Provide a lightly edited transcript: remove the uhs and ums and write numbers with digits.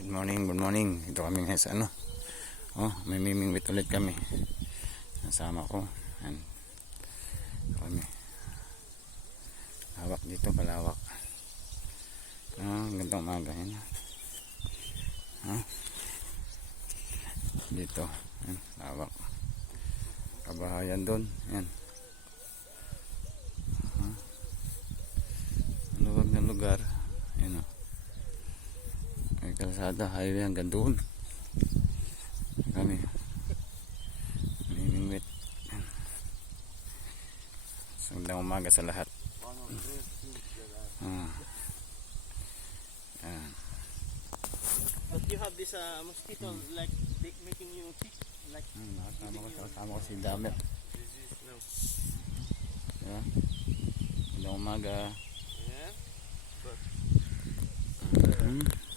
Good morning. Ito kami ngayon sa ano. Oh, may mimingwit ulit kami. Nasama ko. Ayan. Ito kami. Lawak dito, palawak. Gandang umaga. Ayan. Dito. Ayan, lawak. Kabahayan doon. Ayan. Luwag na lugar. Ayan o. May kalsada, highway hanggang doon. Kami mimingwit. Magandang umaga sa lahat. But you have this mosquito like making you sick, like Kasama ko si Damet. Yeah. Magandang umaga. yeah. But